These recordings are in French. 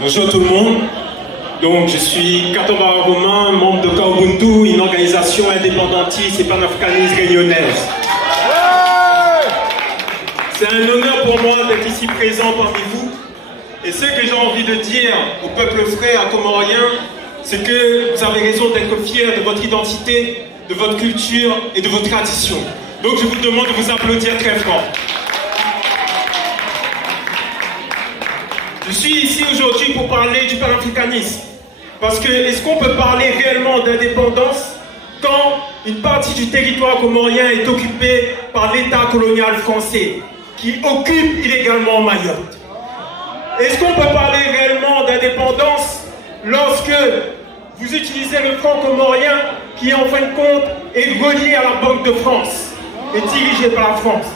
Bonjour tout le monde. Donc je suis Katobara Romain, membre de Kaubuntu, une organisation indépendantiste et panafricaniste réunionnaise. C'est un honneur pour moi d'être ici présent parmi vous. Et ce que j'ai envie de dire au peuple frère comorien, c'est que vous avez raison d'être fiers de votre identité, de votre culture et de vos traditions. Donc je vous demande de vous applaudir très fort. Je suis ici aujourd'hui pour parler du panafricanisme. Parce que est-ce qu'on peut parler réellement d'indépendance quand une partie du territoire comorien est occupée par l'État colonial français qui occupe illégalement Mayotte? Est-ce qu'on peut parler réellement d'indépendance lorsque vous utilisez le franc comorien qui en fin de compte est relié à la Banque de France et dirigé par la France?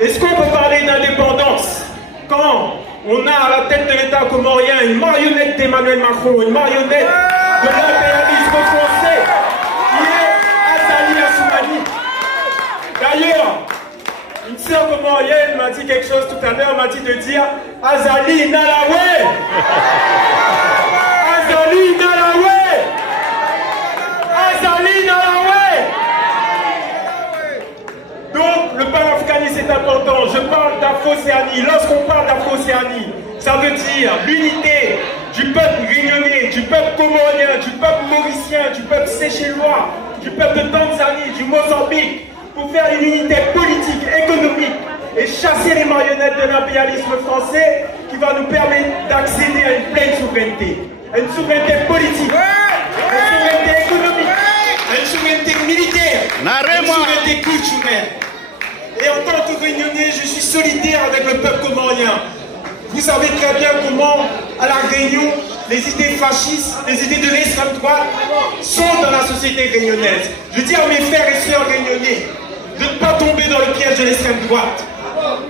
Est-ce qu'on peut parler d'indépendance quand on a à la tête de l'État comorien une marionnette d'Emmanuel Macron, une marionnette de l'impérialisme français qui est Azali Assoumani? D'ailleurs, une sœur comorienne m'a dit quelque chose tout à l'heure, m'a dit de dire Azali Nalawe! Azali Nalawe! Azali Nalawe! Donc, le panafricanisme est important. Je parle d'Afro-Océanie. Lorsqu'on parle d'Afro-Océanie, ça veut dire l'unité du peuple réunionnais, du peuple comorien, du peuple mauricien, du peuple séchellois, du peuple de Tanzanie, du Mozambique, pour faire une unité politique, économique et chasser les marionnettes de l'impérialisme français qui va nous permettre d'accéder à une pleine souveraineté. À une souveraineté politique, à une souveraineté économique, à une souveraineté militaire, à une souveraineté culturelle. Et en tant que réunionnais, je suis solidaire avec le peuple comorien. Vous savez très bien comment, à la Réunion, les idées fascistes, les idées de l'extrême droite sont dans la société réunionnaise. Je dis à mes frères et sœurs réunionnais de ne pas tomber dans le piège de l'extrême droite.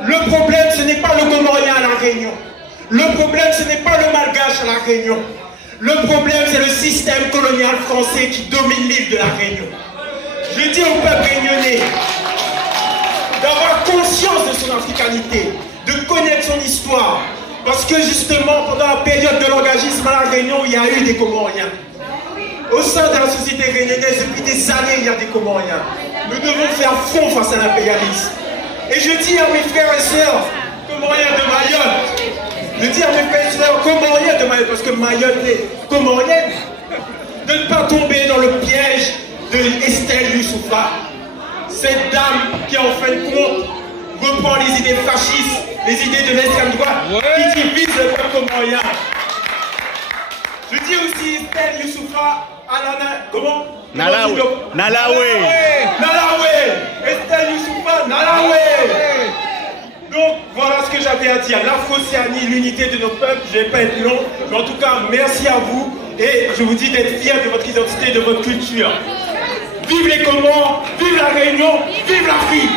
Le problème, ce n'est pas le comorien à la Réunion. Le problème, ce n'est pas le malgache à la Réunion. Le problème, c'est le système colonial français qui domine l'île de la Réunion. Je dis au peuple réunionnais d'avoir conscience de son africanité, de connaître son histoire. Parce que justement, pendant la période de l'engagisme à la Réunion, il y a eu des Comoriens. Au sein de la société réunionnaise, depuis des années, il y a des Comoriens. Nous devons faire front face à l'impérialisme. Et je dis à mes frères et sœurs, Comoriens de Mayotte, je dis à mes frères et sœurs, Comoriens de Mayotte, parce que Mayotte est comorienne, de ne pas tomber dans le piège de Estelle Youssoupha. Cette dame qui, en fin de compte, reprend les idées fascistes, les idées de l'extrême droite, qui divise le peuple comorien. Je dis aussi Estelle Youssoupha Alana, comment? Nalawe. Estelle Youssoupha Nalawe. Donc voilà ce que j'avais à dire. L'Afro-Océanie, l'unité de nos peuples, je ne vais pas être long, mais en tout cas, merci à vous et je vous dis d'être fiers de votre identité et de votre culture. Vive les Comores, vive la Réunion, vive l'Afrique!